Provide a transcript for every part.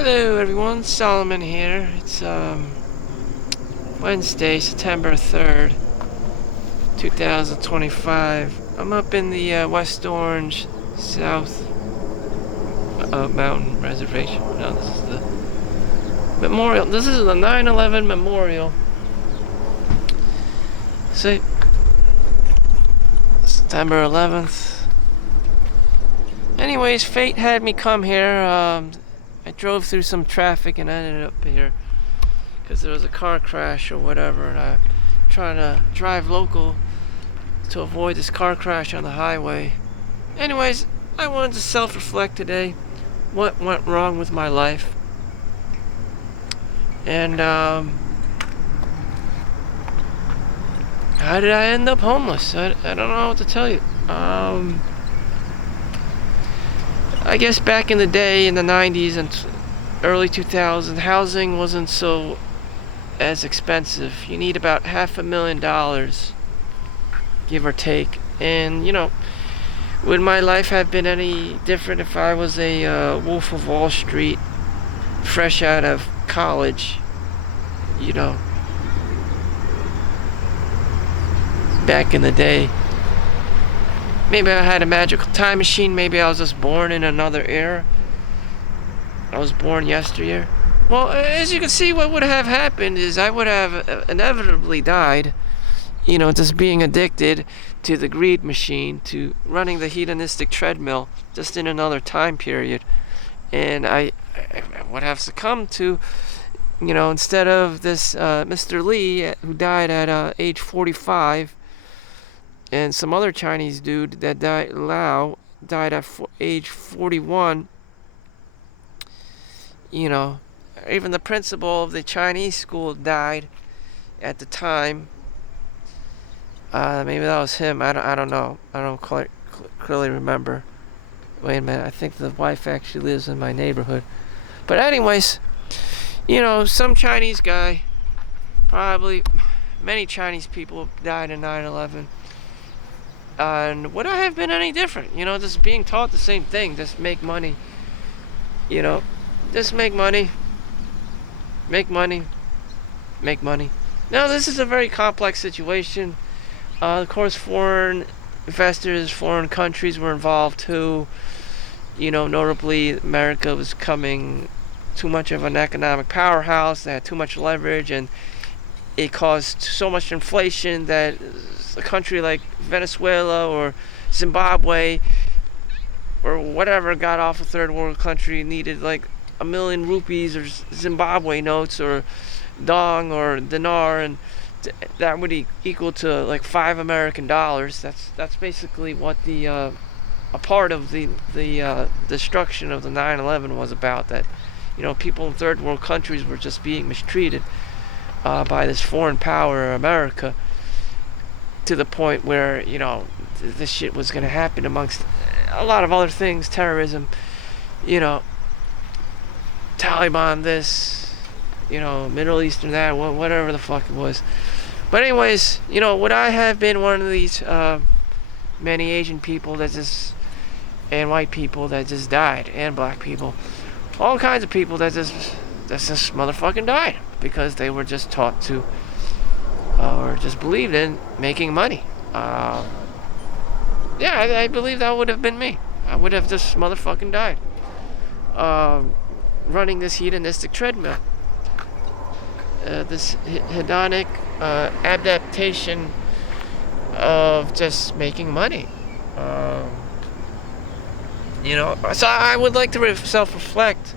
Hello everyone, Solomon here. It's Wednesday, September 3rd, 2025. I'm up in the West Orange South Mountain Reservation. No, this is the memorial. This is the 9/11 memorial. See, September 11th. Anyways, fate had me come here. I drove through some traffic and ended up here because there was a car crash or whatever, and I'm trying to drive local to avoid this car crash on the highway. Anyways, I wanted to self-reflect today what went wrong with my life, and how did I end up homeless? I don't know what to tell you. I guess back in the day, in the 90s and early 2000s, housing wasn't so as expensive. You need about $500,000, give or take. And, would my life have been any different if I was a Wolf of Wall Street, fresh out of college, back in the day? Maybe I had a magical time machine. Maybe I was just born in another era. I was born yesteryear. Well, as you can see, what would have happened is I would have inevitably died, just being addicted to the greed machine, to running the hedonistic treadmill, just in another time period. And I would have succumbed to, instead of this Mr. Lee, who died at age 45, and some other Chinese dude that died, Lau, died at age 41. Even the principal of the Chinese school died at the time. Maybe that was him. I don't know. I don't clearly remember. Wait a minute. I think the wife actually lives in my neighborhood. But anyways, some Chinese guy, probably many Chinese people died in 9/11. And would I have been any different? Just being taught the same thing. Just make money. Just make money. Make money. Make money. Now, this is a very complex situation. Of course, foreign investors, foreign countries were involved too. Notably, America was becoming too much of an economic powerhouse. They had too much leverage, and it caused so much inflation that a country like Venezuela or Zimbabwe or whatever got off a third world country needed like 1,000,000 rupees or Zimbabwe notes or dong or dinar, and that would equal to like $5 American. That's basically what the a part of the destruction of the 9/11 was about. That people in third world countries were just being mistreated by this foreign power, America, to the point where this shit was going to happen, amongst a lot of other things, terrorism, Taliban, this, Middle Eastern, that, whatever the fuck it was. But anyways, would I have been one of these many Asian people and white people that just died, and black people, all kinds of people that just motherfucking died because they were just taught to or just believed in making money. I believe that would have been me. I would have just motherfucking died running this hedonistic treadmill, this hedonic adaptation of just making money. So I would like to self-reflect.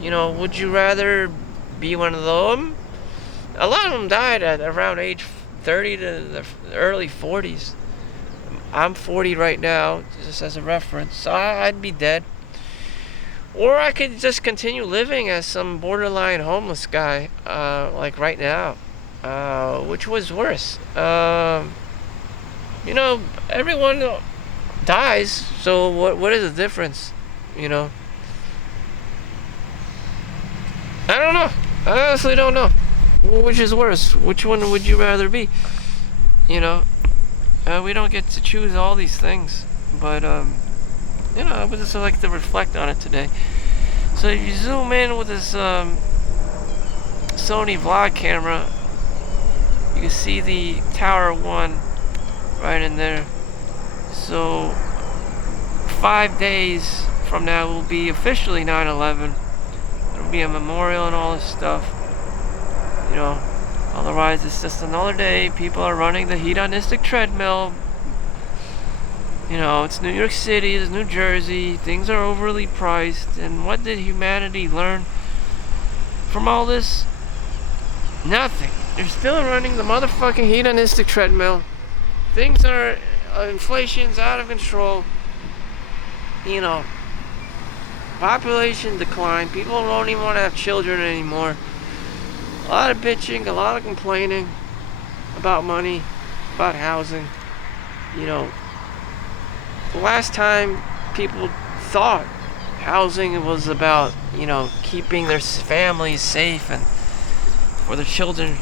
Would you rather be one of them? A lot of them died at around age 30 to the early 40s. I'm 40 right now, just as a reference, so I'd be dead. Or I could just continue living as some borderline homeless guy, like right now. Which was worse? Everyone dies, so what is the difference? I don't know. I honestly don't know. Which is worse? Which one would you rather be? We don't get to choose all these things, but I would just like to reflect on it today. So if you zoom in with this Sony vlog camera, you can see the Tower 1 right in there. So 5 days from now will be officially 9/11. There'll be a memorial and all this stuff. You know, otherwise it's just another day. People are running the hedonistic treadmill. You know, it's New York City, it's New Jersey. Things are overly priced. And what did humanity learn from all this? Nothing. They're still running the motherfucking hedonistic treadmill. Things are, inflation's out of control. You know, population decline. People don't even want to have children anymore. A lot of bitching, a lot of complaining about money, about housing. You know, the last time people thought housing was about, you know, keeping their families safe and for their children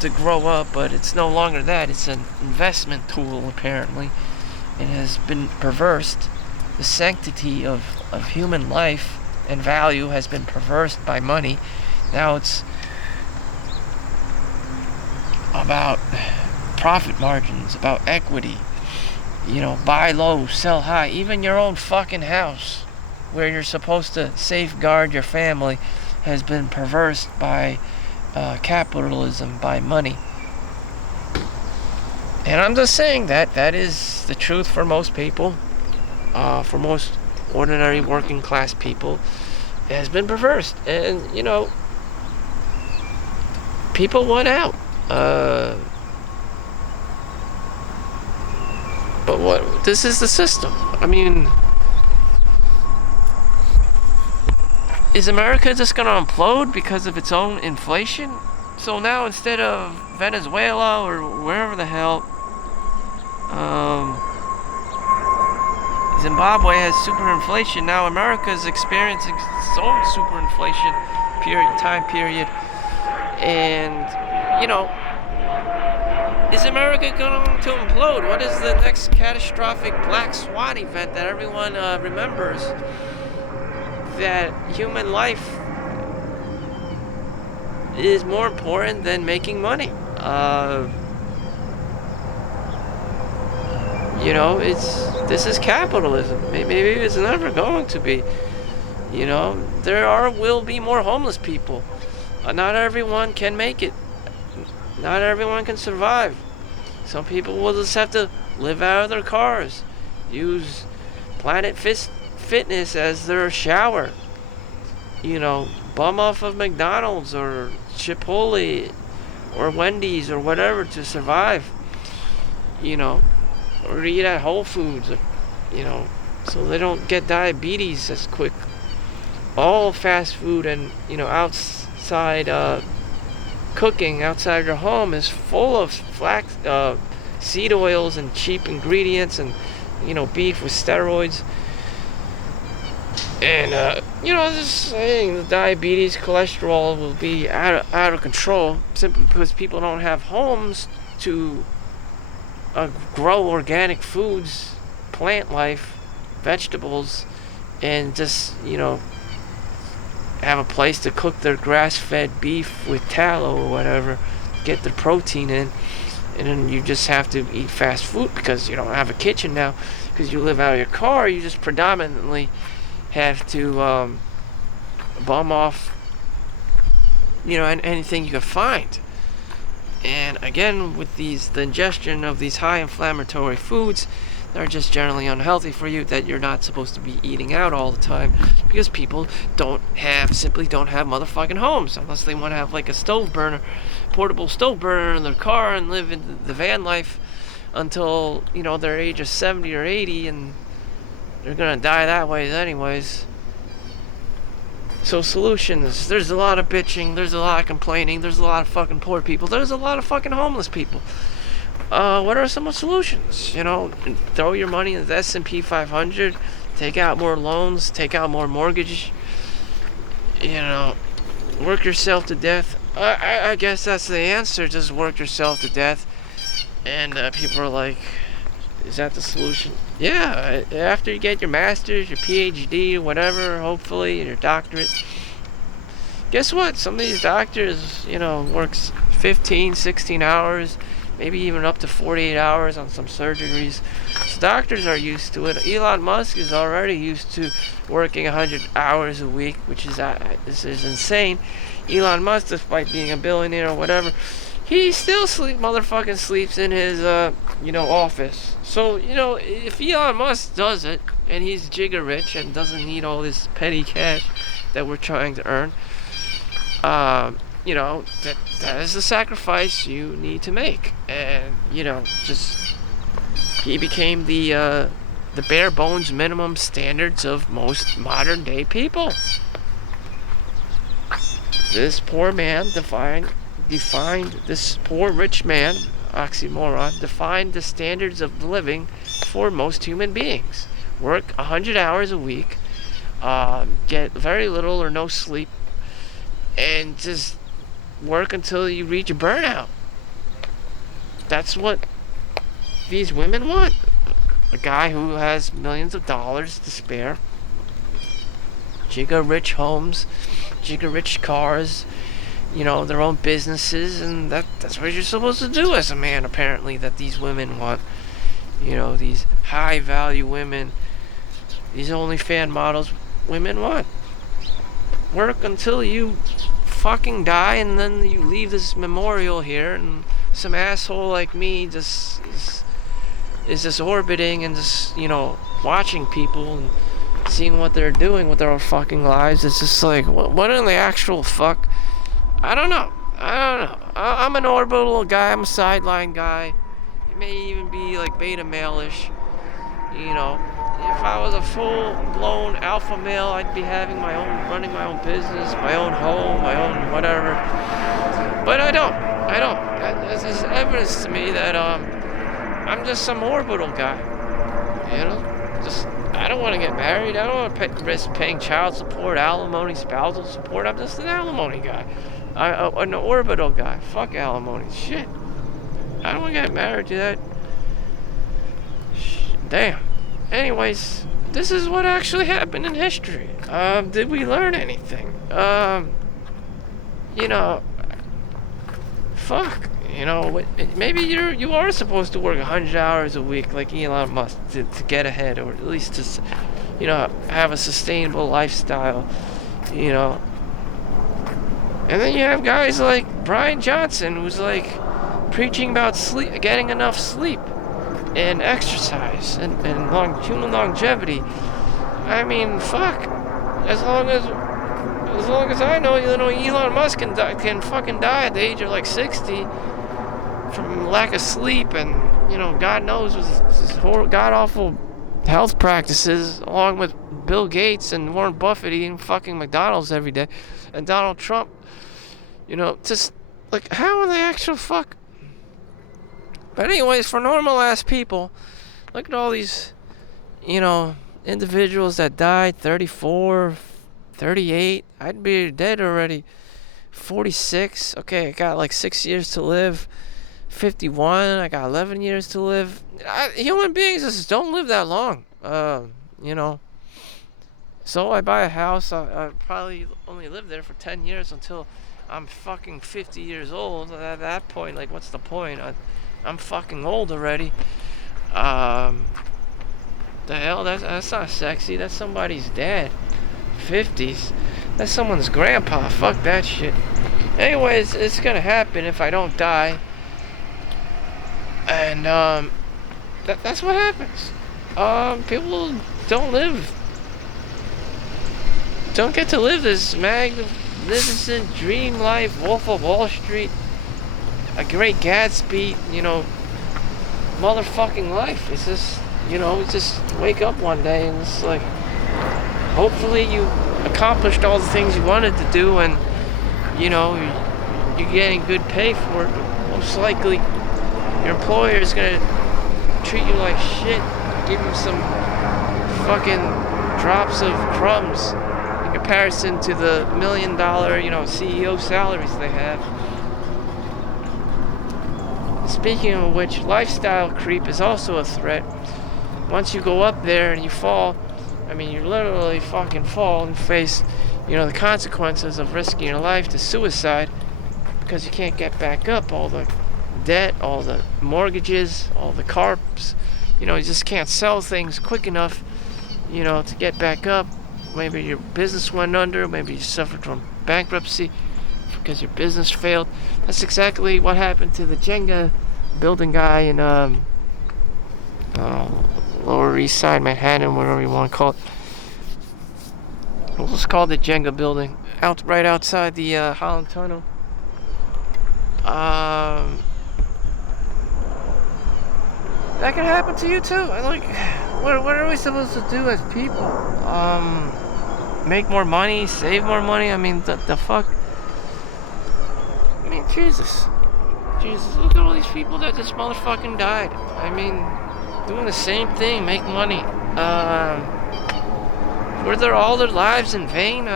to grow up, but it's no longer that. It's an investment tool, apparently. It has been perversed. The sanctity of human life and value has been perversed by money. Now it's about profit margins, about equity. You know, buy low, sell high. Even your own fucking house, where you're supposed to safeguard your family, has been perversed by capitalism, by money. And I'm just saying that is the truth for most people. For most ordinary working class people, it has been perversed. And, you know, people want out. But what? This is the system. I mean, is America just gonna implode because of its own inflation? So now instead of Venezuela or wherever the hell, Zimbabwe has superinflation. Now America is experiencing its own superinflation time period. And, you know, is America going to implode? What is the next catastrophic black swan event that everyone remembers? That human life is more important than making money. You know, this is capitalism. Maybe it's never going to be. You know, will be more homeless people. Not everyone can make it. Not everyone can survive. Some people will just have to live out of their cars, use Planet Fitness as their shower. You know, bum off of McDonald's or Chipotle or Wendy's or whatever to survive. You know, or eat at Whole Foods, you know, so they don't get diabetes as quick. All fast food and, you know, outside cooking outside your home is full of seed oils and cheap ingredients and, you know, beef with steroids. And, you know, just saying the diabetes, cholesterol will be out of control simply because people don't have homes to grow organic foods, plant life, vegetables, and just, you know, have a place to cook their grass-fed beef with tallow or whatever, get their protein in. And then you just have to eat fast food because you don't have a kitchen now, because you live out of your car. You just predominantly have to bum off, you know, anything you can find. And again, with the ingestion of these high inflammatory foods that are just generally unhealthy for you, that you're not supposed to be eating out all the time, because people simply don't have motherfucking homes unless they want to have like a portable stove burner in their car and live in the van life until, you know, their age of 70 or 80, and they're gonna die that way anyways. So solutions, there's a lot of bitching, there's a lot of complaining, there's a lot of fucking poor people, there's a lot of fucking homeless people. What are some solutions? You know, throw your money in the S&P 500, take out more loans, take out more mortgage, you know, work yourself to death. I guess that's the answer, just work yourself to death. And people are like, is that the solution? Yeah, after you get your master's, your PhD, whatever, hopefully, your doctorate, guess what? Some of these doctors, works 15, 16 hours, maybe even up to 48 hours on some surgeries. So doctors are used to it. Elon Musk is already used to working 100 hours a week, which is insane. Elon Musk, despite being a billionaire or whatever, he still motherfucking sleeps in his, office. So, if Elon Musk does it, and he's jigger rich and doesn't need all this petty cash that we're trying to earn, that is the sacrifice you need to make. And, just, he became the bare bones minimum standards of most modern day people. This poor man defined this poor rich man, oxymoron, defined the standards of living for most human beings. Work 100 hours a week, get very little or no sleep, and just work until you reach burnout. That's what these women want. A guy who has millions of dollars to spare, jigga rich homes, jigga rich cars, their own businesses, and that's what you're supposed to do as a man, apparently, that these women want. These high value women, these OnlyFans models women want. Work until you fucking die, and then you leave this memorial here, and some asshole like me just is just orbiting and just, watching people and seeing what they're doing with their own fucking lives. It's just like, what in the actual fuck? I don't know. I'm an orbital guy. I'm a sideline guy. It may even be like beta male-ish. If I was a full-blown alpha male, I'd be running my own business, my own home, my own whatever. But I don't. This is evidence to me that I'm just some orbital guy. I don't want to get married. I don't want to risk paying child support, alimony, spousal support. I'm just an alimony guy. An orbital guy. Fuck alimony. Shit. I don't want to get married to that. Damn. Anyways, this is what actually happened in history. Did we learn anything? Fuck. Maybe you are supposed to work 100 hours a week like Elon Musk to get ahead, or at least to, have a sustainable lifestyle, And then you have guys like Brian Johnson, who's like preaching about getting enough sleep and exercise and human longevity. I mean, fuck. As long as I know, Elon Musk can fucking die at the age of like 60 from lack of sleep, and God knows with his god awful health practices, along with Bill Gates and Warren Buffett eating fucking McDonald's every day, and Donald Trump. Just like, how in the actual fuck? But anyways, for normal ass people, look at all these, individuals that died 34, 38. I'd be dead already. 46. Okay, I got like 6 years to live. 51. I got 11 years to live. Human beings just don't live that long. So I buy a house. I probably only live there for 10 years until I'm fucking 50 years old. At that point, like, what's the point? I'm fucking old already. The hell? That's not sexy. That's somebody's dad. 50s. That's someone's grandpa. Fuck that shit. Anyways, it's gonna happen if I don't die. And that's what happens. People don't get to live this magnificent dream life, Wolf of Wall Street, a great Gatsby, motherfucking life. It's just, just wake up one day and it's like, hopefully you accomplished all the things you wanted to do, and you're getting good pay for it. But most likely your employer is gonna treat you like shit, give you some fucking drops of crumbs in comparison to the $1 million, CEO salaries they have. Speaking of which, lifestyle creep is also a threat. once you go up there and you fall, I mean, you literally fucking fall and face, the consequences of risking your life to suicide because you can't get back up. All the debt, all the mortgages, all the cars, you just can't sell things quick enough, to get back up. Maybe your business went under, maybe you suffered from bankruptcy because your business failed. That's exactly what happened to the Jenga building guy in Lower East Side, Manhattan, whatever you want to call it. It was called the Jenga building, right outside the Holland Tunnel. That can happen to you too. What are we supposed to do as people? Make more money, save more money. I mean, the fuck. I mean, Jesus, look at all these people that just motherfucking died. I mean, doing the same thing, make money. Were there all their lives in vain?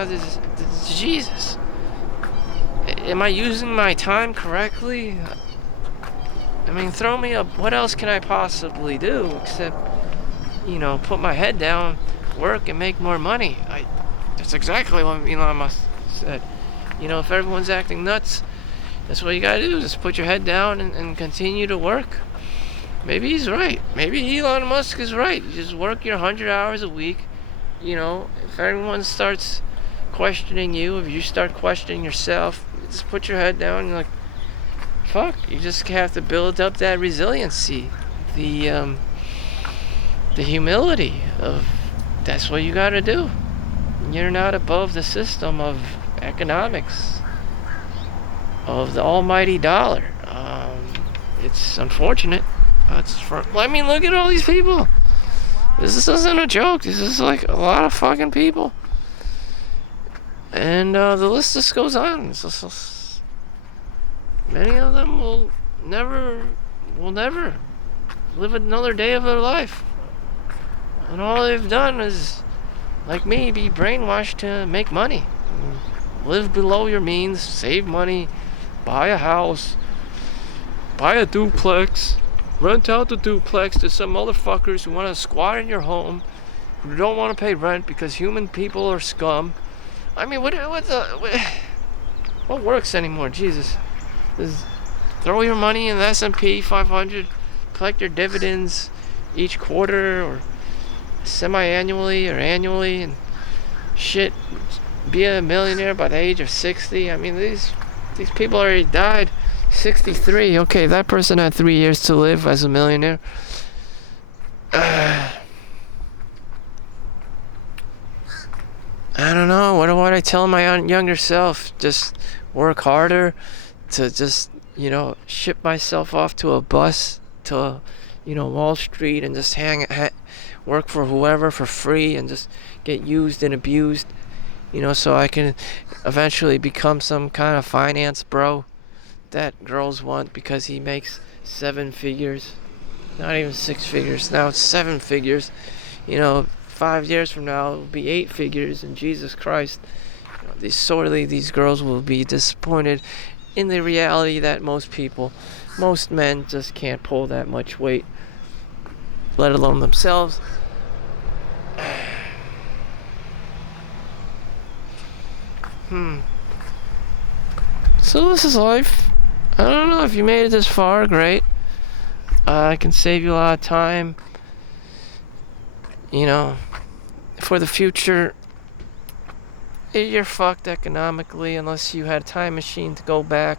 Jesus. Am I using my time correctly? I mean, throw me up. What else can I possibly do except, put my head down, work, and make more money? That's exactly what Elon Musk said. If everyone's acting nuts, that's what you gotta do. Just put your head down and continue to work. Maybe he's right. Maybe Elon Musk is right. You just work your 100 hours a week. If everyone starts questioning you, if you start questioning yourself, just put your head down and you're like, fuck, you just have to build up that resiliency, the humility of that's what you gotta do. You're not above the system of economics, of the almighty dollar. It's unfortunate. I mean, look at all these people. This isn't a joke. This is like a lot of fucking people. And the list just goes on. Many of them will never live another day of their life. And all they've done is, like me, be brainwashed to make money. Live below your means, save money, buy a house, buy a duplex, rent out the duplex to some motherfuckers who want to squat in your home, who don't want to pay rent because human people are scum. I mean, what works anymore? Jesus. Just throw your money in the S&P 500, collect your dividends each quarter or semi-annually or annually, and shit, be a millionaire by the age of 60. I mean, these people already died. 63. Okay, that person had 3 years to live as a millionaire. I don't know. What do I tell my younger self? Just work harder to just, ship myself off to a bus to, Wall Street and just work for whoever for free and just get used and abused, so I can eventually become some kind of finance bro that girls want because he makes 7 figures, not even 6 figures. Now it's 7 figures. 5 years from now it'll be 8 figures, and Jesus Christ, these girls will be disappointed in the reality that most men just can't pull that much weight, let alone themselves. So this is life. I don't know if you made it this far, great. I can save you a lot of time. For the future, you're fucked economically unless you had a time machine to go back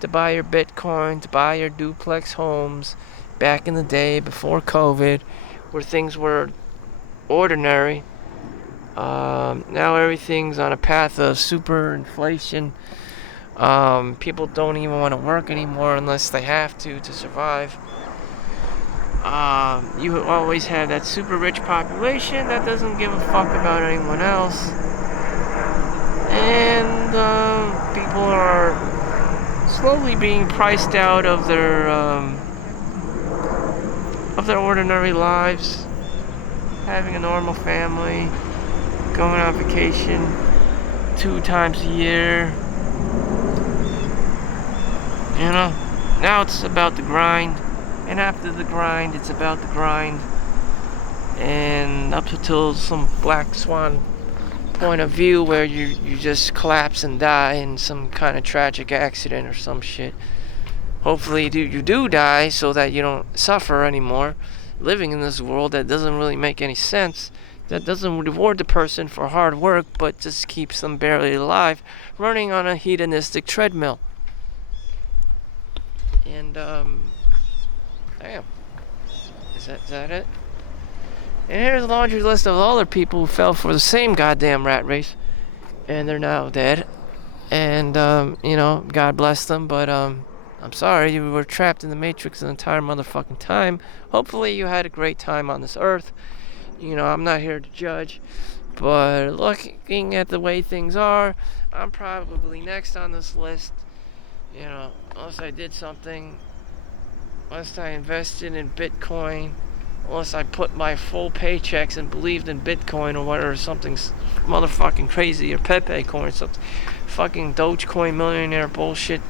to buy your Bitcoin, to buy your duplex homes back in the day before COVID, where things were ordinary. Now everything's on a path of super inflation. People don't even want to work anymore unless they have to survive. You always have that super rich population that doesn't give a fuck about anyone else. And people are slowly being priced out of their ordinary lives, having a normal family, going on vacation 2 times a year. Now it's about the grind, and after the grind, it's about the grind. and up until some black swan point of view where you just collapse and die in some kind of tragic accident or some shit. Hopefully you do die so that you don't suffer anymore living in this world that doesn't really make any sense, that doesn't reward the person for hard work but just keeps them barely alive, running on a hedonistic treadmill. And damn, is that it? And here's a laundry list of other people who fell for the same goddamn rat race, and they're now dead. And God bless them, but I'm sorry you were trapped in the Matrix the entire motherfucking time. Hopefully you had a great time on this earth. I'm not here to judge, but looking at the way things are, I'm probably next on this list. Unless I did something, unless I invested in Bitcoin, unless I put my full paychecks and believed in Bitcoin or whatever, something motherfucking crazy, or Pepe coin, something fucking Dogecoin millionaire bullshit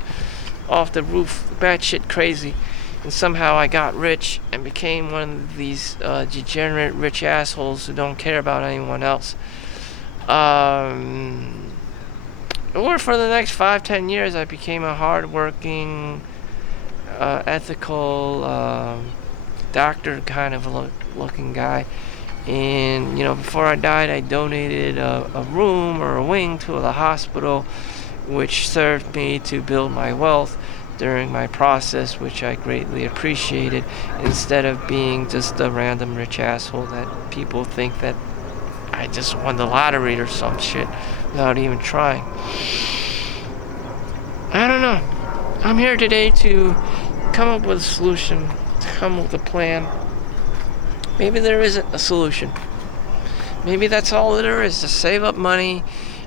off the roof, batshit crazy, and somehow I got rich and became one of these degenerate rich assholes who don't care about anyone else. Or for the next 5-10 years I became a hard-working, ethical, doctor kind of looking guy, and before I died I donated a room or a wing to the hospital, which served me to build my wealth during my process, which I greatly appreciated, instead of being just a random rich asshole that people think that I just won the lottery or some shit without even trying. I don't know. I'm here today to come up with a solution, to come up with a plan. Maybe there isn't a solution. Maybe that's all there is, to save up money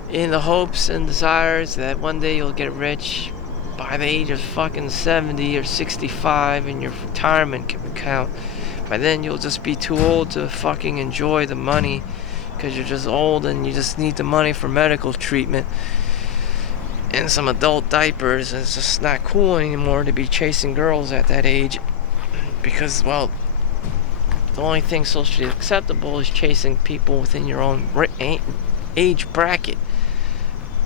in the hopes and desires that one day you'll get rich by the age of fucking 70 or 65 in your retirement account. By then you'll just be too old to fucking enjoy the money, because you're just old and you just need the money for medical treatment and some adult diapers. It's just not cool anymore to be chasing girls at that age, because, well, the only thing socially acceptable is chasing people within your own age bracket.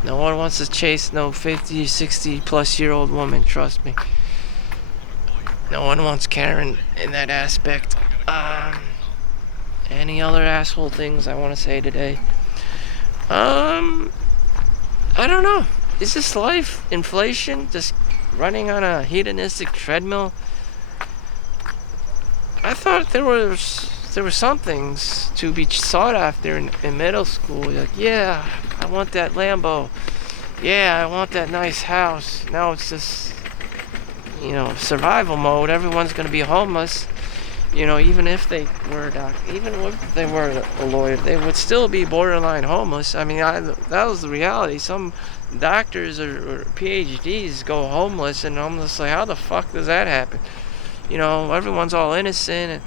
No one wants to chase no 50, 60 plus year old woman, trust me. No one wants Karen in that aspect. Any other asshole things I want to say today? I don't know. Is this life inflation? Just running on a hedonistic treadmill? I thought there were some things to be sought after in middle school. Like, yeah, I want that Lambo. Yeah, I want that nice house. Now it's just, survival mode. Everyone's going to be homeless. Even if they were a lawyer, they would still be borderline homeless. I mean, that was the reality. Some doctors or PhDs go homeless, and I'm just like, how the fuck does that happen? Everyone's all innocent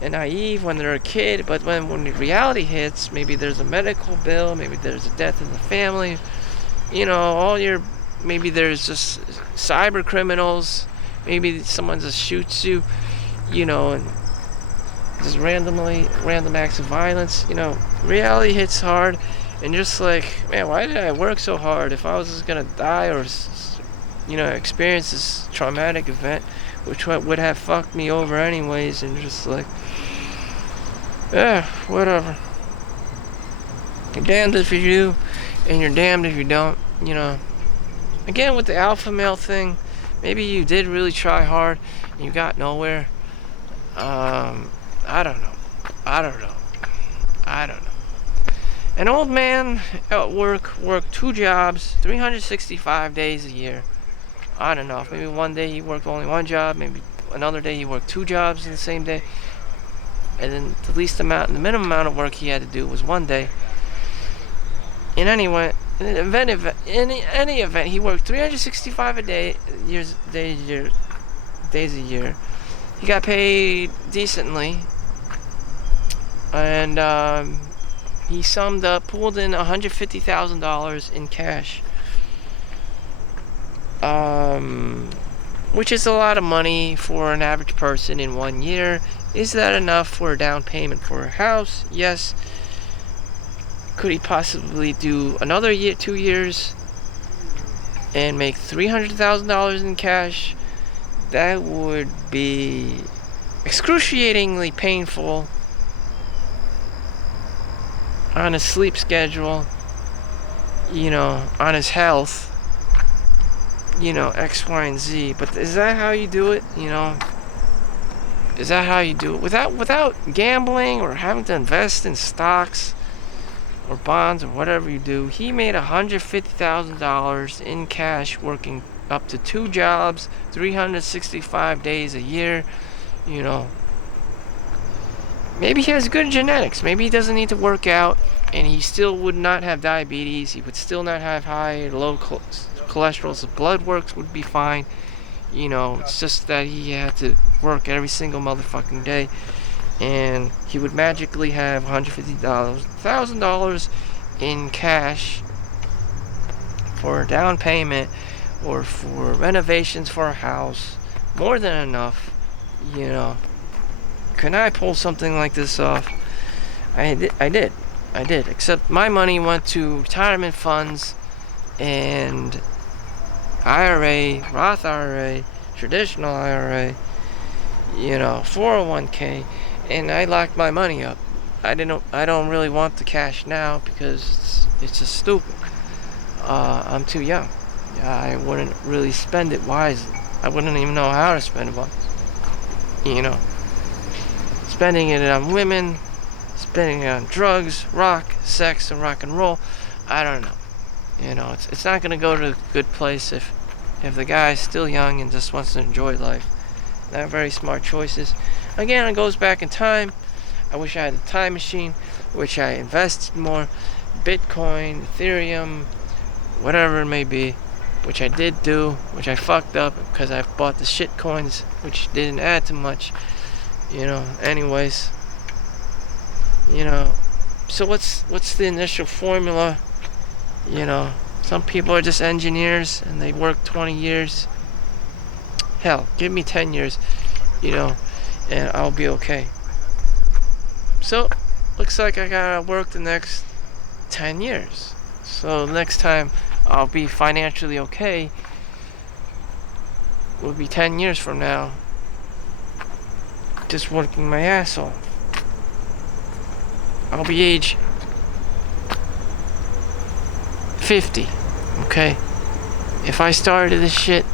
and naive when they're a kid, but when the reality hits, maybe there's a medical bill, maybe there's a death in the family, maybe there's just cyber criminals, maybe someone just shoots you, and just random acts of violence. Reality hits hard, and you're just like, man, why did I work so hard if I was just gonna die or experience this traumatic event, which would have fucked me over anyways? And just like, whatever. You're damned if you do, and you're damned if you don't. Again, with the alpha male thing, maybe you did really try hard and you got nowhere. I don't know. An old man at work worked 2 jobs, 365 days a year. I don't know. Maybe one day he worked only 1 job. Maybe another day he worked 2 jobs in the same day. And then the minimum amount of work he had to do was 1 day. In any event, he worked 365 days a year. He got paid decently, and he pulled in $150,000 in cash, which is a lot of money for an average person in 1 year. Is that enough for a down payment for a house? Yes. Could he possibly do another year, 2 years, and make $300,000 in cash? That would be excruciatingly painful on his sleep schedule, on his health, X, Y, and Z. But is that how you do it? Is that how you do it? Without gambling or having to invest in stocks or bonds or whatever you do. He made $150,000 in cash working up to 2 jobs, 365 days a year. Maybe he has good genetics. Maybe he doesn't need to work out, and he still would not have diabetes. He would still not have high or low cholesterol. His blood works would be fine. It's just that he had to work every single motherfucking day, and he would magically have $150,000 in cash for a down payment or for renovations for a house. More than enough. Can I pull something like this off? I did. Except my money went to retirement funds and IRA, Roth IRA, traditional IRA, 401k, and I locked my money up. I don't really want the cash now because it's just stupid. I'm too young. I wouldn't really spend it wisely. I wouldn't even know how to spend it wisely. Spending it on women, spending it on drugs, rock, sex, and rock and roll. I don't know. It's not gonna go to a good place if the guy's still young and just wants to enjoy life. Not very smart choices. Again, it goes back in time. I wish I had a time machine, which I invested more. Bitcoin, Ethereum, whatever it may be, which I did do, which I fucked up because I bought the shit coins, which didn't add to much. Anyways. So what's the initial formula? Some people are just engineers and they work 20 years. Hell, give me 10 years, and I'll be okay. So, looks like I gotta work the next 10 years. So next time I'll be financially okay will be 10 years from now. Just working my ass off. I'll be age 50, okay? If I started this shit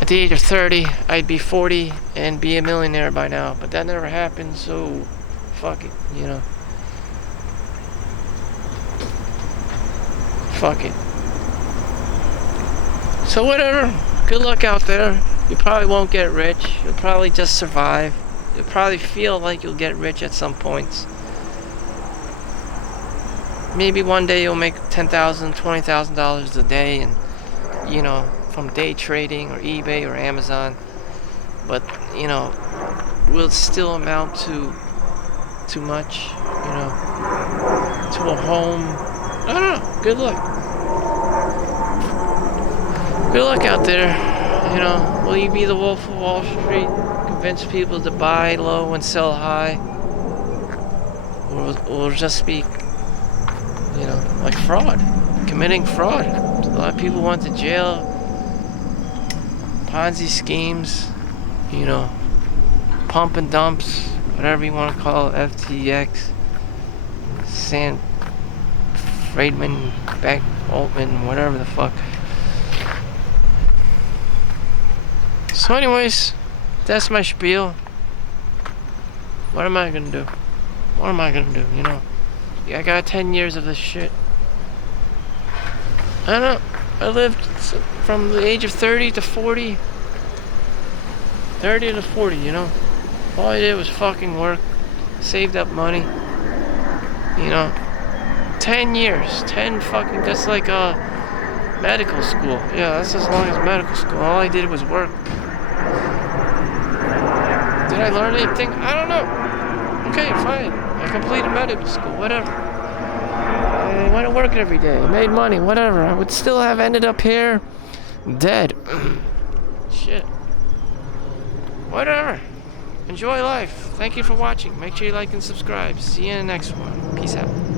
at the age of 30, I'd be 40 and be a millionaire by now. But that never happened, so fuck it, Fuck it. So whatever, good luck out there. You probably won't get rich. You'll probably just survive. You'll probably feel like you'll get rich at some points. Maybe one day you'll make $10,000, $20,000 a day, and from day trading or eBay or Amazon. But will it still amount to too much? To a home? I don't know. Good luck. Good luck out there. Will you be the Wolf of Wall Street? Convince people to buy low and sell high? Or just be like fraud, committing fraud. A lot of people went to jail. Ponzi schemes, pump and dumps, whatever you want to call it, FTX, Friedman, Bank, Altman, whatever the fuck. So anyways, that's my spiel. What am I gonna do? I got 10 years of this shit. I don't know. I lived from the age of 30 to 40. 30 to 40, All I did was fucking work. Saved up money. 10 years. 10 fucking, that's like medical school. Yeah, that's as long as medical school. All I did was work. Did I learn anything? I don't know. Okay, fine. I completed medical school, whatever. I went to work every day, made money, whatever. I would still have ended up here dead. Shit. Whatever. Enjoy life. Thank you for watching. Make sure you like and subscribe. See you in the next one. Peace out.